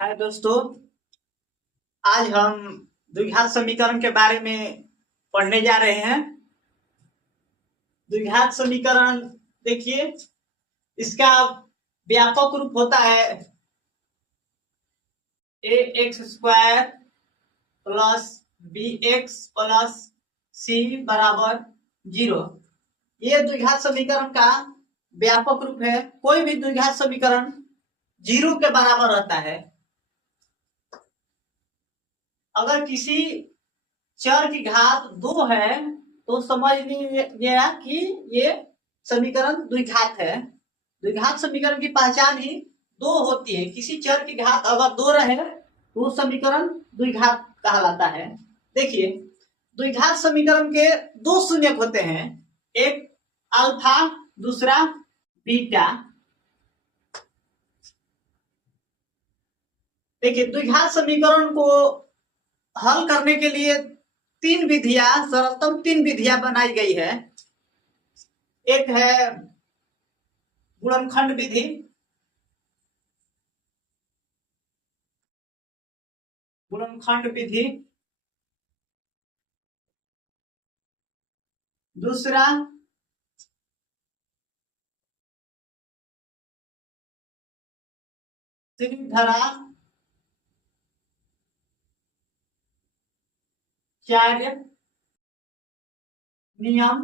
हाय दोस्तों, आज हम द्विघात समीकरण के बारे में पढ़ने जा रहे हैं। द्विघात समीकरण देखिए, इसका व्यापक रूप होता है a x square plus b x plus c बराबर 0। ये द्विघात समीकरण का व्यापक रूप है। कोई भी द्विघात समीकरण 0 के बराबर रहता है। अगर किसी चर की घात 2 है तो समझ लीजिएगा कि ये समीकरण द्विघात है। द्विघात समीकरण की पहचान ही 2 होती है। किसी चर की घात अगर 2 रहे तो समीकरण द्विघात कहलाता है। देखिए, द्विघात समीकरण के 2 शून्यक होते हैं, एक अल्फा दूसरा बीटा। देखिए, द्विघात समीकरण को हल करने के लिए सरलतम तीन विधियां बनाई गई है। एक है गुणनखंड विधि, दूसरा श्रृंखला चार्य नियम।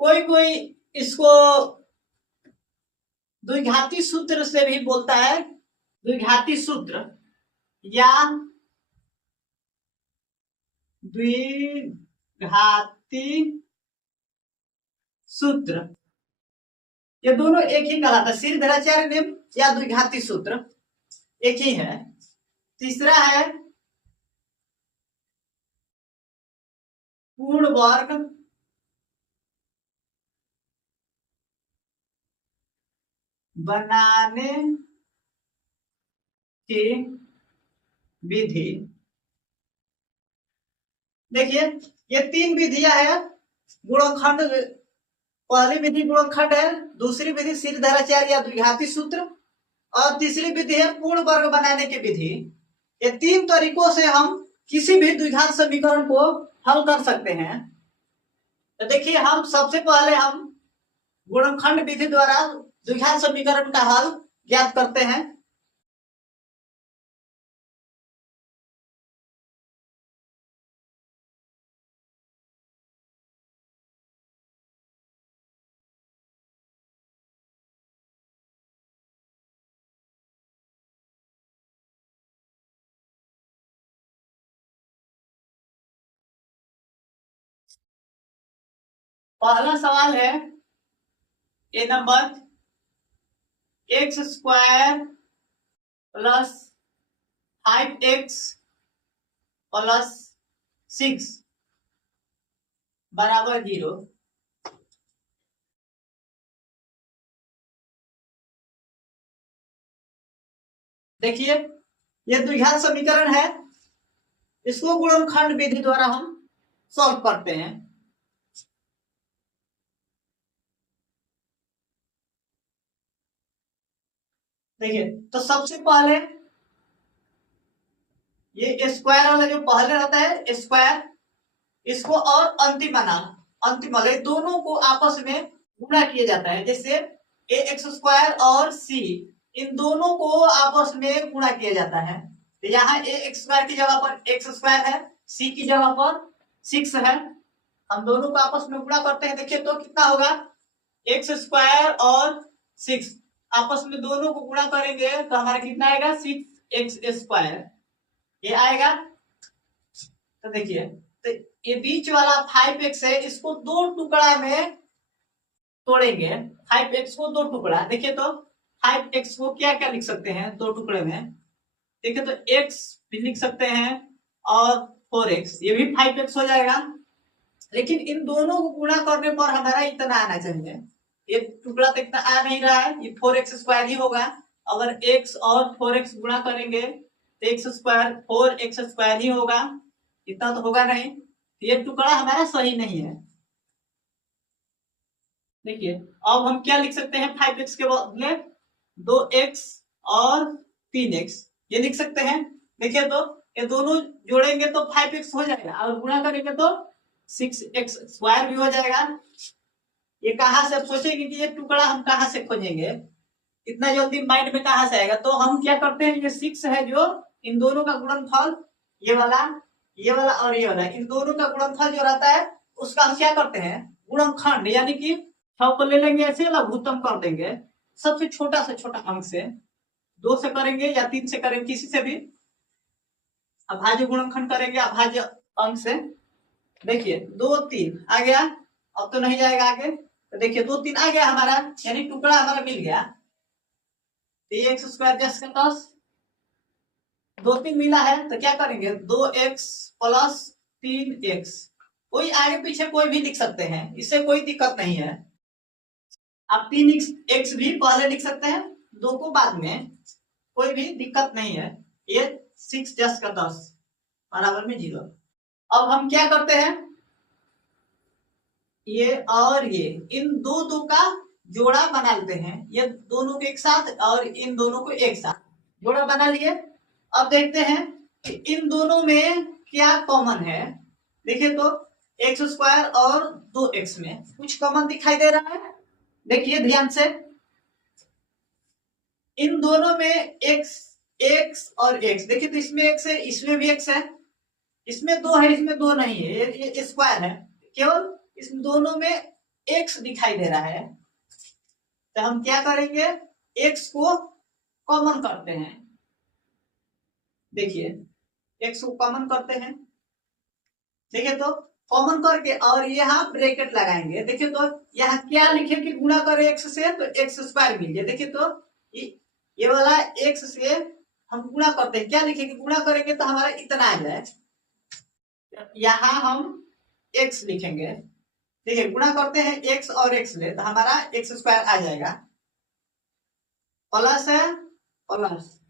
कोई कोई इसको द्विघाती सूत्र से भी बोलता है, द्विघाती सूत्र या द्विघाती सूत्र, ये दोनों एक ही कहलाता है। श्रीधराचार्य नियम या द्विघाती सूत्र एक ही है। तीसरा है पूर्ण वर्ग बनाने की विधि। देखिए, ये तीन विधियां है। गुणनखंड, पहली विधि गुणनखंड है, दूसरी विधि श्रीधराचार्य या द्विघाती सूत्र, और तीसरी विधि है पूर्ण वर्ग बनाने की विधि। ये तीन तरीकों से हम किसी भी द्विघात समीकरण को हल कर सकते हैं। तो देखिए, हम सबसे पहले हम गुणनखंड विधि द्वारा द्विघात समीकरण का हल ज्ञात करते हैं। पहला सवाल है a number, x square plus 5x plus 6 बराबर 0। देखिए, ये द्विघात समीकरण है, इसको गुणनखंड विधि द्वारा हम सॉल्व करते हैं। देखिए, तो सबसे पहले ये स्क्वायर वाला जो पहले रहता है स्क्वायर, इसको और अंतिम वाले दोनों को आपस में गुणा किया जाता है। जैसे ए एक्स स्क्वायर और सी, इन दोनों को आपस में गुणा किया जाता है। तो यहाँ ए एक्स स्क्वायर की जगह पर एक्स स्क्वायर है, सी की जगह पर 6 है। हम दोनों को आपस में गुणा करते हैं। देखिए, तो कितना होगा, एक्स स्क्वायर और 6 आपस में दोनों को गुणा करेंगे तो हमारा कितना आएगा, 6x स्क्वायर, ये आएगा। तो देखिए, तो ये बीच वाला 5x है, इसको दो टुकड़ा में तोड़ेंगे। 5x को दो टुकड़ा, देखिए तो 5x को क्या क्या लिख सकते हैं दो टुकड़े में। देखिए, तो x भी लिख सकते हैं और 4x, ये भी 5x हो जाएगा। लेकिन इन दोनों को गुणा करने पर हमारा इतना आना चाहिए। ये टुकड़ा तो इतना आ नहीं रहा है, ये 4x स्क्वायर ही होगा। अगर x और 4x गुणा करेंगे तो x स्क्वायर 4x स्क्वायर ही होगा, इतना तो होगा नहीं। ये टुकड़ा हमारा सही नहीं है। देखिए, अब हम क्या लिख सकते हैं, 5x के बदले 2x और 3x, ये लिख सकते हैं। देखिए तो ये दोनों जोड़ेंगे तो 5x हो जाएगा और गुणा करेंगे तो 6x स्क्वायर भी हो जाएगा। ये कहाँ से, आप सोचेंगे कि ये टुकड़ा हम कहाँ से खोजेंगे, इतना जल्दी माइंड में कहाँ से आएगा। तो हम क्या करते हैं, ये 6 है जो इन दोनों का गुणनफल, ये वाला और ये वाला, इन दोनों का गुणनफल जो रहता है उसका हम क्या करते हैं, गुणनखंड, यानी कि 6 को ले लेंगे ऐसे लघुत्तम कर देंगे, सबसे छोटा से छोटा अंक से 2 से करेंगे या 3 से करेंगे, किसी से भी अभाज्य गुणनखंड करेंगे अभाज्य अंक से। देखिए 2 3 आ गया, अब तो नहीं जाएगा आगे, तो देखिए 2 3 आ गया हमारा, यानी टुकड़ा हमारा मिल गया। एक्स स्क्वायर जैसे 10, 2 3 मिला है तो क्या करेंगे, 2x प्लस 3x, कोई आगे पीछे कोई भी लिख सकते हैं, इससे कोई दिक्कत नहीं है। आप 3x भी पहले लिख सकते हैं, 2 को बाद में, कोई भी दिक्कत नहीं है। ये 6 10 का 10 बराबर में 0। अब हम क्या करते हैं, ये और ये इन दो का जोड़ा बना लेते हैं, ये दोनों को एक साथ और इन दोनों को एक साथ जोड़ा बना लिए। अब देखते हैं कि इन दोनों में क्या कॉमन है। देखिए तो एक्स स्क्वायर और 2x में कुछ कॉमन दिखाई दे रहा है, देखिए ध्यान से, इन दोनों में x और x, देखिए तो इसमें x है, इसमें भी x है, इसमें 2 है, इसमें 2 नहीं है, ये स्क्वायर है, केवल इस दोनों में x दिखाई दे रहा है। तो हम क्या करेंगे, x को कॉमन करते हैं। देखिए x को कॉमन करते हैं, देखिए तो कॉमन करके और यहाँ ब्रैकेट लगाएंगे। देखिए तो यहाँ क्या लिखे कि गुणा करे x से तो x स्क्वायर मिल जाए। देखिए तो ये वाला x से हम गुणा करते हैं, क्या लिखेंगे, गुणा करेंगे तो हमारा इतना आ जाए, यहाँ हम x लिखेंगे। देखिए गुणा करते हैं x और x ले तो हमारा x स्क्वायर आ जाएगा, प्लस है प्लस।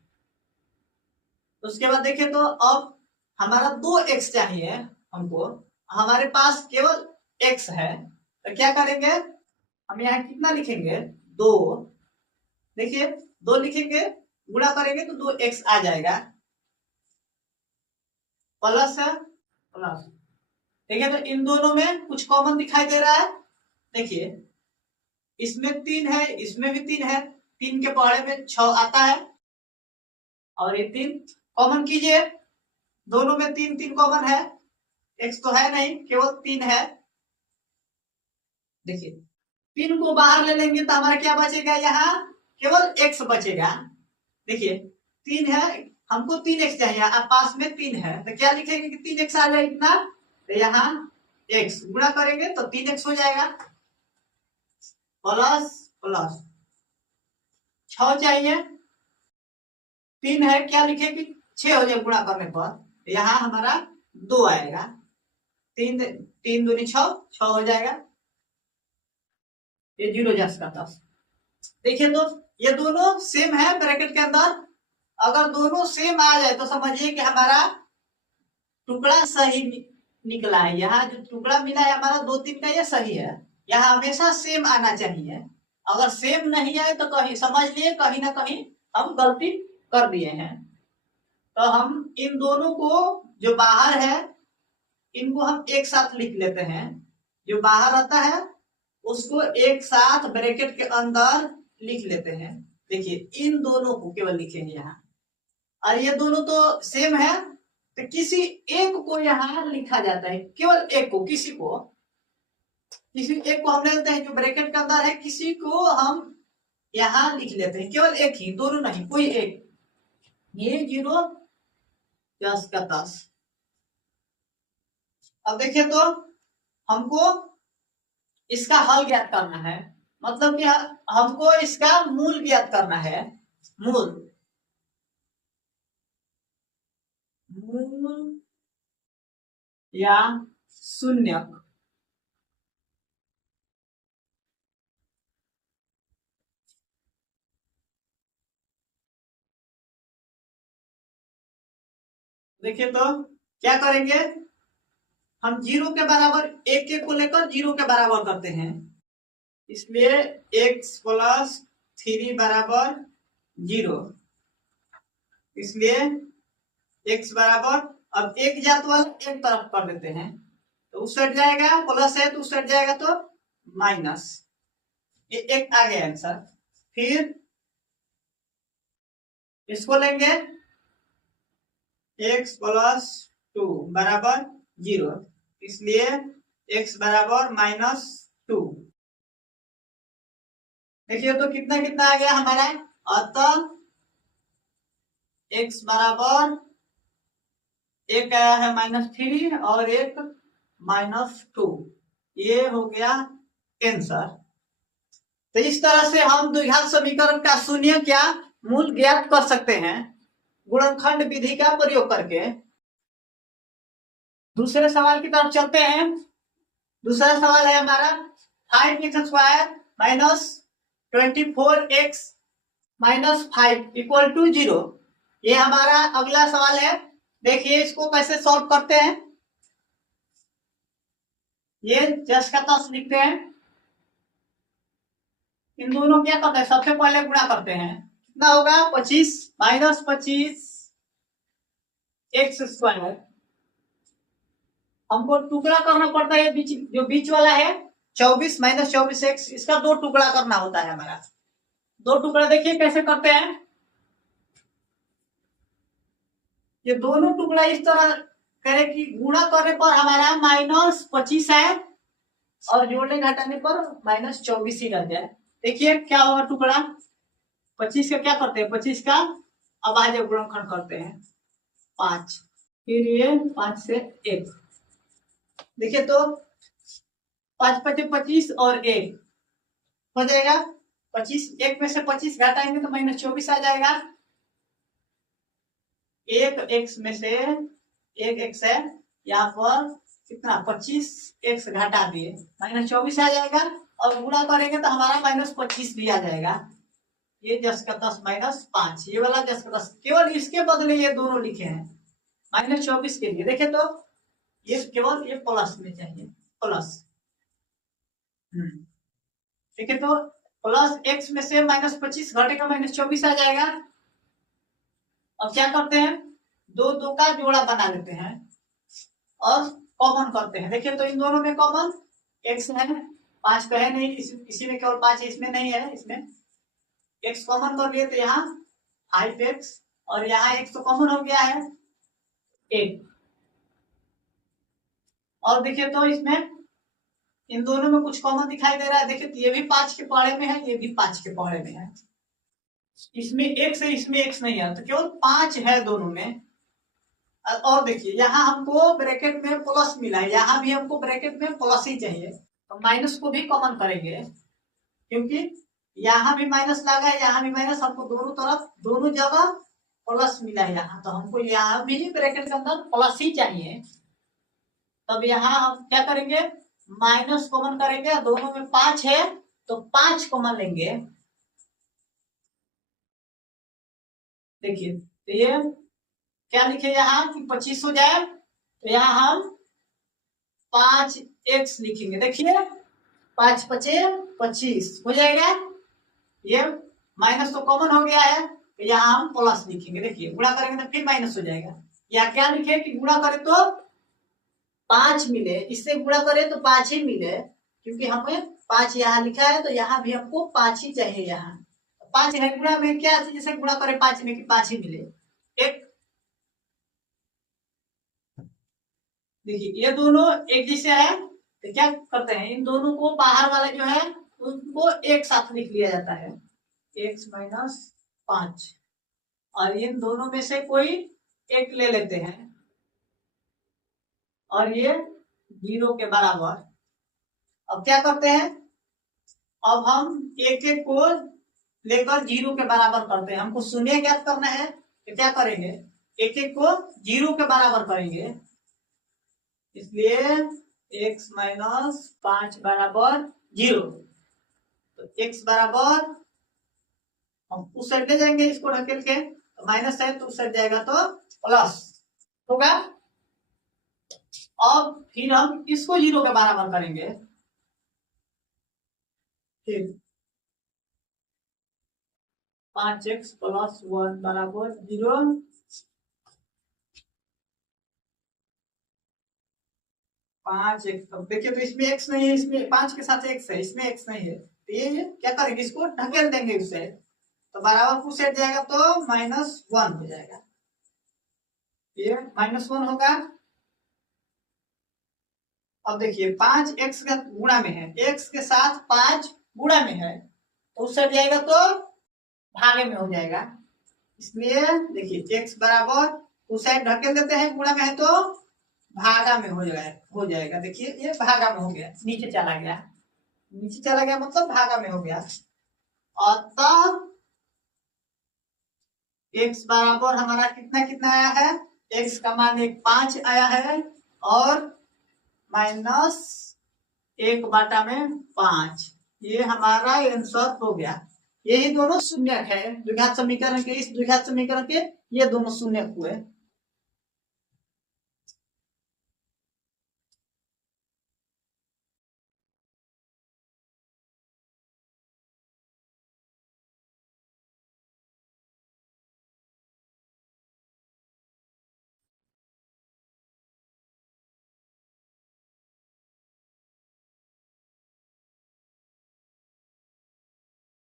उसके बाद देखिए तो अब हमारा 2x चाहिए हमको, हमारे पास केवल x है, तो क्या करेंगे, हम यहाँ कितना लिखेंगे, 2, देखिए 2 लिखेंगे, गुणा करेंगे तो 2x आ जाएगा, प्लस है प्लस। देखिए तो इन दोनों में कुछ कॉमन दिखाई दे रहा है, देखिए इसमें 3 है, इसमें भी 3 है, 3 के पहाड़े में 6 आता है, और ये 3 कॉमन कीजिए, दोनों में 3 3 कॉमन है, x तो है नहीं, केवल 3 है। देखिए 3 को बाहर ले लेंगे तो हमारा क्या बचेगा, यहाँ केवल x बचेगा। देखिए 3 है, हमको 3x चाहिए, आप पास में 3 है तो क्या लिखेंगे कि 3x आ जाए इतना, तो यहाँ x गुणा करेंगे तो 3x हो जाएगा, प्लस प्लस 6 चाहिए, 3 है, क्या लिखेंगे 6 हो जाए गुणा करने पर, यहाँ हमारा 2 आएगा, 3 3 दूनी 6 6 हो जाएगा, ये 0 10 का 10। देखिए तो ये दोनों सेम है ब्रैकेट के अंदर, अगर दोनों सेम आ जाए तो समझिए कि हमारा टुकड़ा सही निकला है। यहाँ जो टुकड़ा मिला है हमारा 2 3 का, ये सही है, यहाँ हमेशा सेम आना चाहिए। अगर सेम नहीं आए तो कहीं समझ लिए कहीं ना कहीं हम गलती कर दिए हैं। तो हम इन दोनों को जो बाहर है इनको हम एक साथ लिख लेते हैं, जो बाहर आता है उसको एक साथ ब्रैकेट के अंदर लिख लेते हैं। देखिए इन दोनों को केवल लिखेंगे यहाँ, और ये दोनों तो सेम है तो किसी एक को यहाँ लिखा जाता है, केवल एक को, किसी एक को हम ले लेते हैं जो ब्रैकेट के अंदर है, किसी को हम यहाँ लिख लेते हैं, केवल एक ही, दोनों नहीं, कोई एक, ये 0 10 का 10। अब देखिए तो हमको इसका हल ज्ञात करना है, मतलब कि हमको इसका मूल ज्ञात करना है, मूल या शून्य। देखिए तो क्या करेंगे, हम 0 के बराबर एक को लेकर 0 के बराबर करते हैं, इसलिए x प्लस 3 बराबर 0, इसलिए x बराबर, अब एक जात वाला एक तरफ कर देते हैं तो उस साइड जाएगा, प्लस है तो उस साइड जाएगा तो माइनस, ये एक आ गया आंसर। फिर इसको लेंगे x प्लस 2 बराबर 0, इसलिए x बराबर -2। देखिए तो कितना कितना आ गया हमारा, अतः x बराबर एक आया है -3 और एक -2, ये हो गया आंसर। तो इस तरह से हम द्विघात समीकरण का शून्य क्या मूल ज्ञात कर सकते हैं गुणनखंड विधि का प्रयोग करके। दूसरे सवाल की तरफ चलते हैं। दूसरा सवाल है हमारा 5x² - 24x - 5 = 0। ये हमारा अगला सवाल है। देखिए इसको कैसे सॉल्व करते हैं। ये जस का तस लिखते हैं, इन दोनों क्या करते हैं, सबसे पहले गुणा करते हैं, कितना होगा 25 - 25 x²। हमको टुकड़ा करना पड़ता है, बीच जो बीच वाला है 24 - 24x, इसका 2 टुकड़ा करना होता है हमारा। 2 टुकड़ा देखिए कैसे करते हैं। ये दोनों टुकड़ा इस तरह करें कि गुणा करने पर हमारा -25 है और जोड़ने घटाने पर -24 ही रह जाए। देखिए क्या होगा, टुकड़ा 25 का क्या करते हैं, 25 का अभाज्य गुणनखंड करते हैं 5, फिर ये 5 से 1। देखिए तो 5 5 25 और 1 हो जाएगा 25, 1 में से 25 घटाएंगे तो -24 आ जाएगा। 1 x में से 1 x है, यहाँ पर कितना 25 x घटा दिए -24 आ जाएगा, और गुणा करेंगे तो हमारा -25 भी आ जाएगा। ये 10 का 10 -5, ये वाला 10 का 10, केवल इसके बदले ये दोनों लिखे हैं -24 के लिए। देखे तो ये केवल ये प्लस में चाहिए, प्लस। ठीक है, तो प्लस x में से -25 घटेगा -24 आ जाएगा। अब क्या करते हैं, दो दो का जोड़ा बना लेते हैं और कॉमन करते हैं। देखिए तो इन दोनों में कॉमन x है, 5 तो है नहीं, इसी में केवल 5 है, इसमें नहीं है। इसमें x कॉमन कर लिए तो यहाँ 5x, और यहाँ x तो कॉमन हो गया है 1। और देखिए तो इसमें इन दोनों में कुछ कॉमन दिखाई दे रहा है। देखिए तो ये भी 5 के पहाड़े में है, ये भी 5 के पहाड़े में है। इसमें x है, इसमें x नहीं है, तो केवल 5 है दोनों में। और देखिए यहाँ हमको ब्रैकेट में प्लस मिला है, यहाँ भी हमको ब्रैकेट में प्लस ही चाहिए, तो माइनस को भी कॉमन करेंगे, क्योंकि यहाँ भी माइनस लगा है, यहाँ भी माइनस, हमको दोनों तरफ दोनों जगह प्लस मिला है यहाँ, तो हमको यहाँ भी ब्रैकेट के अंदर प्लस ही चाहिए। तब यहाँ हम क्या करेंगे, माइनस कॉमन करेंगे, दोनों में 5 है तो 5 कॉमन लेंगे। देखिए तो ये क्या लिखे यहाँ कि 25 हो जाए, तो यहाँ हम 5x लिखेंगे। देखिए 5 5 25 हो जाएगा, ये माइनस तो कॉमन हो गया है, तो यहाँ हम प्लस लिखेंगे। देखिए गुणा करेंगे तो फिर माइनस हो जाएगा। या क्या लिखे कि गुणा करें तो 5 मिले, इससे गुणा करें तो 5 ही मिले, क्योंकि हमें 5 यहाँ लिखा है तो यहाँ भी हमको 5 ही चाहिए। यहाँ 5 है, गुणा में क्या जैसे गुणा करें 5 में कि 5 ही मिले। एक देखिए ये दोनों एक जैसे है, तो क्या करते हैं, इन दोनों को बाहर वाला जो है उनको एक साथ लिख लिया जाता है, x - 5, और इन दोनों में से कोई एक ले लेते हैं, और ये 0 के बराबर। अब क्या करते हैं, अब हम एक एक को लेकर 0 के बराबर करते हैं। हमको शून्य ज्ञात करना है, तो क्या करेंगे, एक एक को 0 के बराबर करेंगे, इसलिए x - 5 बराबर 0। तो x बराबर हम उस साइड ले जाएंगे, इसको ढकेल के, तो माइनस है तो उस साइड जाएगा तो प्लस होगा। अब फिर हम इसको 0 के बराबर करेंगे, फिर 5x प्लस 1 बराबर 0। पांच एक्स, अब देखिए तो इसमें x नहीं है, इसमें 5 के साथ x है, इसमें x नहीं है, तो ये क्या करेंगे, इसको ढकेल देंगे उससे, तो बराबर कुछ सेट जाएगा तो -1 हो जाएगा, ये -1 होगा। अब देखिए 5x का गुणा में है, x के साथ 5 गुणा में है, तो उस सेट जाएगा तो भागे में हो जाएगा, इसलिए देखिए x बराबर उस साइड ढकेल देते हैं, गुणा में है तो भागा में हो जाएगा। देखिए ये भागा में हो गया, नीचे चला गया, नीचे चला गया मतलब भागा में हो गया, और तब x बराबर हमारा कितना कितना आया है, x का मान 5 आया है, और -1/5, ये हमारा आंसर हो गया। यही दोनों शून्य है द्विघात समीकरण के, इस द्विघात समीकरण के ये दोनों शून्य हुए।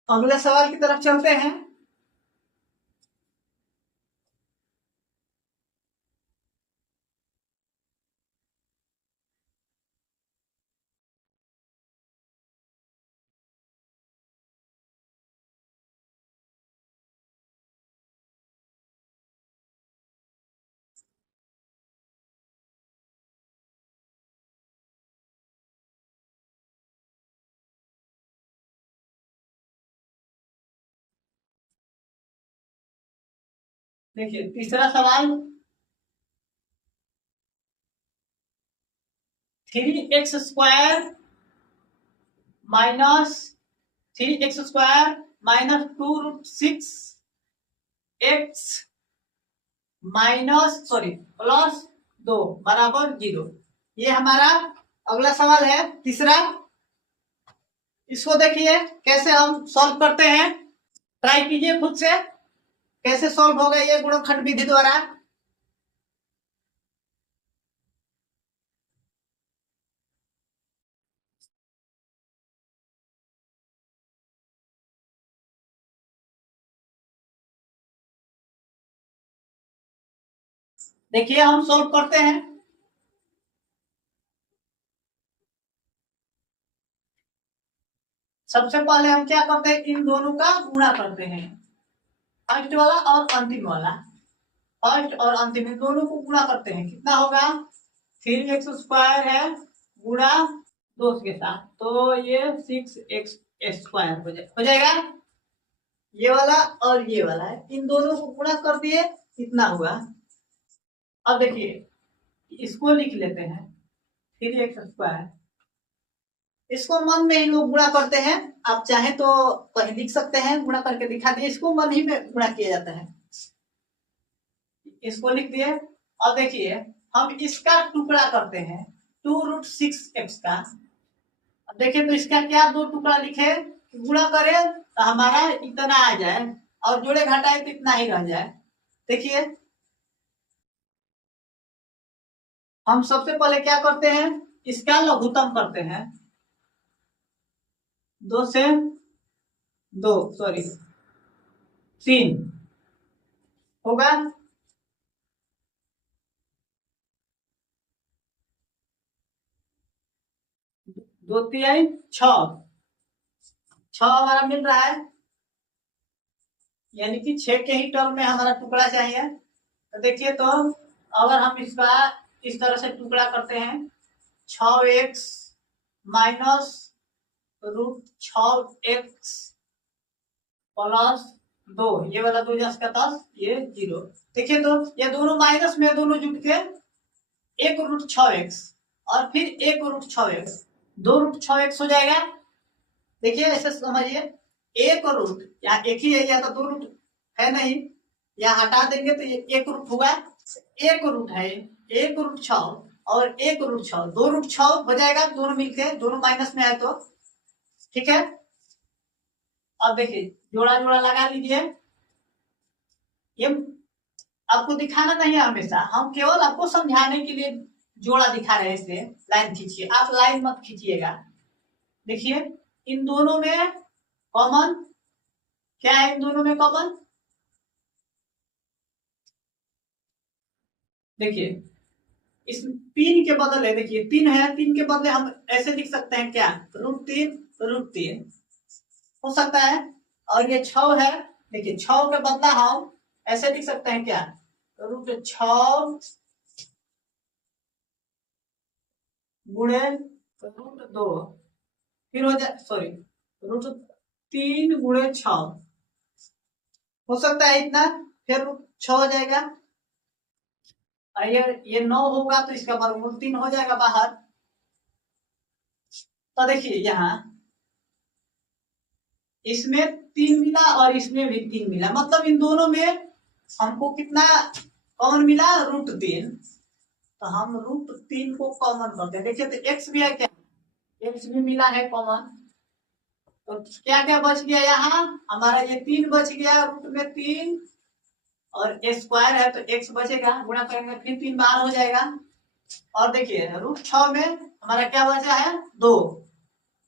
अगले सवाल की तरफ चलते हैं। देखिए तीसरा सवाल, 3x² minus 3x² minus 2√6x plus 2 बराबर 0, ये हमारा अगला सवाल है तीसरा। इसको देखिए कैसे हम सॉल्व करते हैं, ट्राई कीजिए खुद से कैसे सॉल्व होगा ये गुणनखंड विधि द्वारा। देखिए हम सॉल्व करते हैं। सबसे पहले हम क्या करते हैं, इन दोनों का गुणा करते हैं, फर्स्ट वाला और अंतिम वाला, फर्स्ट और अंतिम इन दोनों को गुणा करते हैं, कितना होगा 3x² है गुणा 2 के साथ, तो ये 6x² हो जाएगा, ये वाला और ये वाला है, इन दोनों को गुणा कर दिए, कितना हुआ। अब देखिए इसको लिख लेते हैं 3x², इसको मन में ही लोग गुणा करते हैं, आप चाहे तो कहीं लिख सकते हैं, गुणा करके दिखा दिए, इसको मन ही में गुणा किया जाता है, इसको लिख दिए। और देखिए हम इसका टुकड़ा करते हैं 2√6x का, अब देखिए तो इसका क्या दो टुकड़ा लिखे, गुणा करें तो हमारा इतना आ जाए, और जोड़े घटाए तो इतना ही रह जाए। देखिए हम सबसे पहले क्या करते हैं, इसका लघुत्तम करते हैं, 2 से 2 3 होगा, 2 तिहाई 6 हमारा मिल रहा है, यानी कि 6 के ही टर्म में हमारा टुकड़ा चाहिए। तो देखिए तो अगर हम इसका इस तरह से टुकड़ा करते हैं, 6x माइनस √6x प्लस 2, ये वाला 2 10 का 10, ये 0। देखिए तो ये दोनों माइनस में दोनों जुट के 1√6x और फिर 1√6x, 2√6x हो जाएगा। देखिए ऐसे समझिए, एक रूट या एक ही है, या तो 2 रूट है नहीं, या हटा देंगे तो ये 1 रूट हुआ, 1 रूट है 1√6 और 1√6, 2√6 हो जाएगा, दोनों मिलके दोनों माइनस में है तो ठीक है। अब देखिए जोड़ा जोड़ा लगा लीजिए, ये आपको दिखाना नहीं है, हमेशा हम केवल आपको समझाने के लिए जोड़ा दिखा रहे हैं। इसे लाइन खींचिए, आप लाइन मत खींचिएगा। देखिए इन दोनों में कॉमन क्या है, इन दोनों में कॉमन देखिए इस 3 के बदले, देखिए 3 है, 3 के बदले हम ऐसे लिख सकते हैं क्या, √3 हो सकता है। और ये 6 है, देखिए 6 के बदला हम ऐसे लिख सकते हैं क्या, √6 गुणे √2, फिर हो जाए सॉरी √3 गुणे 6 हो सकता है इतना, फिर 6 हो जाएगा। और ये 9 होगा तो इसका वर्गमूल 3 हो जाएगा बाहर। तो देखिए यहाँ इसमें 3 मिला और इसमें भी 3 मिला, मतलब इन दोनों में हमको कितना कॉमन मिला, √3। तो हम √3 को कॉमन करते हैं। देखिए तो x भी है क्या, x भी मिला है कॉमन। तो क्या क्या बच गया यहाँ हमारा, ये 3 बच गया, रूट में 3 और स्क्वायर है तो x बचेगा, गुणा करेंगे फिर 3 बाहर हो जाएगा। और देखिए √6 में हमारा क्या बचा है, 2,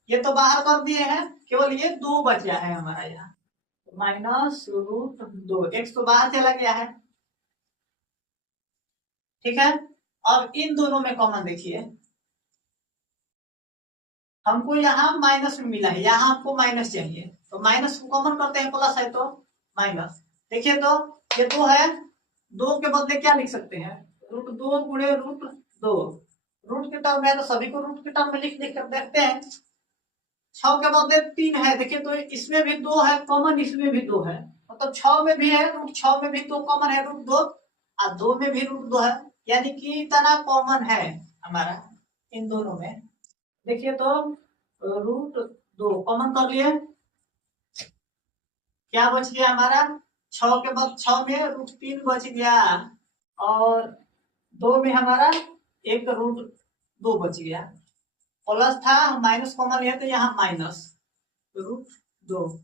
ये तो बाहर कर दिए हैं, केवल ये 2 बचा है हमारा यहाँ, -√2, x तो बाहर चला गया है। ठीक है, अब इन दोनों में कॉमन देखिए, हमको यहाँ माइनस में मिला है, यहाँ आपको माइनस चाहिए, तो माइनस को कॉमन करते हैं, प्लस है तो माइनस। देखिए तो ये 2 है, 2 के बदले क्या लिख सकते हैं, √2 गुणे √2, रूट के टर्म है तो सभी को रूट के टर्म में लिख कर देखते हैं। 6 के बदले 3 है, देखिए तो इसमें भी 2 है कॉमन, इसमें भी 2 है, मतलब 6 में भी है, √6 में भी 2 कॉमन है, √2 और 2 में भी √2 है, यानी कि इतना कॉमन है हमारा इन दोनों में। देखिए तो √2 कॉमन कर लिए, क्या बच गया हमारा, 6 के बाद 6 में √3 बच गया और 2 में हमारा एक √2 बच गया, प्लस था माइनस कॉमन है तो यहाँ माइनस √2,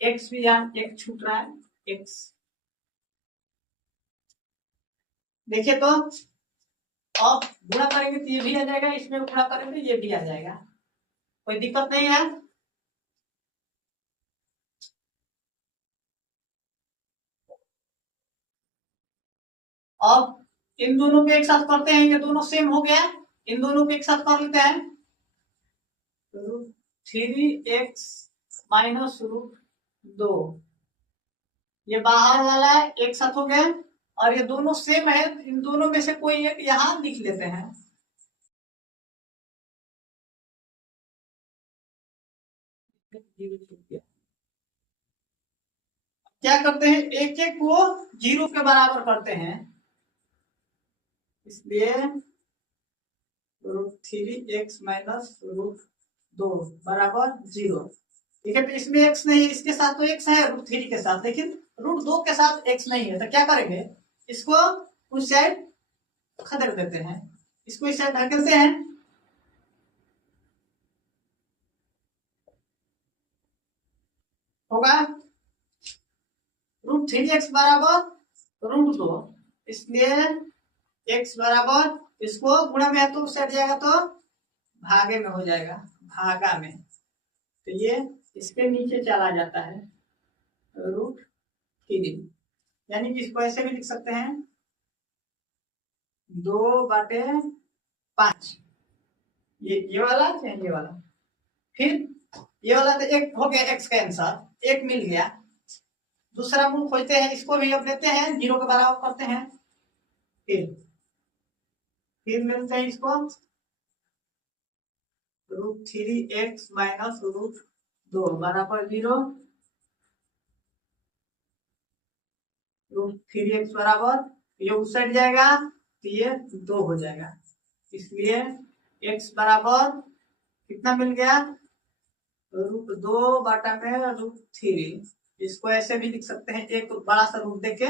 एक्स भी यहाँ एक छूट रहा है, एक्स। देखिए तो अब गुणा करेंगे तो ये भी आ जाएगा, इसमें गुणा करेंगे ये भी आ जाएगा, कोई दिक्कत नहीं है। अब इन दोनों को एक साथ करते हैं, ये दोनों सेम हो गया, इन दोनों को एक साथ कर लेते हैं, √3x -√2, ये बाहर वाला है एक साथ हो गया, और ये दोनों सेम है, इन दोनों में से कोई एक यहाँ लिख लेते हैं। क्या करते हैं, एक एक को 0 के बराबर करते हैं, इसलिए √3x -√2 बराबर 0। ठीक है, तो इसमें x नहीं है, इसके साथ तो x है √3 के साथ, लेकिन √2 के साथ x नहीं है, तो क्या करेंगे, इसको उस साइड खदेड़ देते हैं, इसको इस साइड धकेलते हैं, होगा √3x बराबर √2, इसलिए x बराबर, इसको गुणा में है तो उस साइड जाएगा तो भागे में हो जाएगा, भागा में, तो ये इसके नीचे चला जाता है √3, यानी कि इसको ऐसे भी लिख सकते हैं 2/5, ये वाला चाहे ये वाला, फिर ये वाला तो एक हो गया, x का आंसर एक मिल गया। दूसरा मूल खोजते हैं, इसको भी अब लेते हैं 0 के बराबर करते हैं, फिर मिलते हैं इसको √3x -√2 बराबर 0, √3x बराबर, ये उस साइड जाएगा तो ये 2 हो जाएगा, इसलिए x बराबर कितना मिल गया, √2/√3, इसको ऐसे भी लिख सकते हैं, एक बड़ा सा रूप देके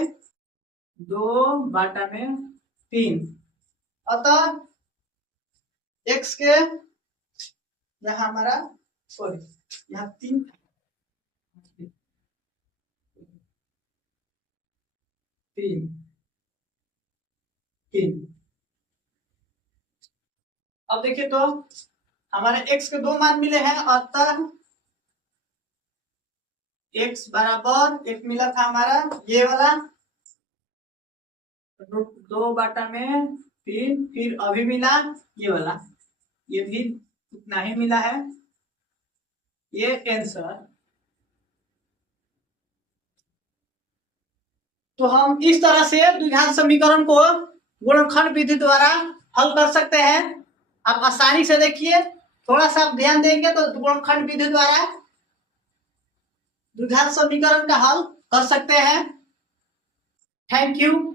2/3, अतः x के यहाँ हमारा सॉरी यहाँ 3 3 3। अब देखिए तो हमारे x के 2 मान मिले हैं, अतः x बराबर एक मिला था हमारा ये वाला 2/3, फिर अभी मिला ये वाला, ये भी उतना ही मिला है, ये आंसर। तो हम इस तरह से द्विघात समीकरण को गुणनखंड विधि द्वारा हल कर सकते हैं। आप आसानी से देखिए, थोड़ा सा आप ध्यान देंगे तो गुणनखंड विधि द्वारा द्विघात समीकरण का हल कर सकते हैं। Thank you.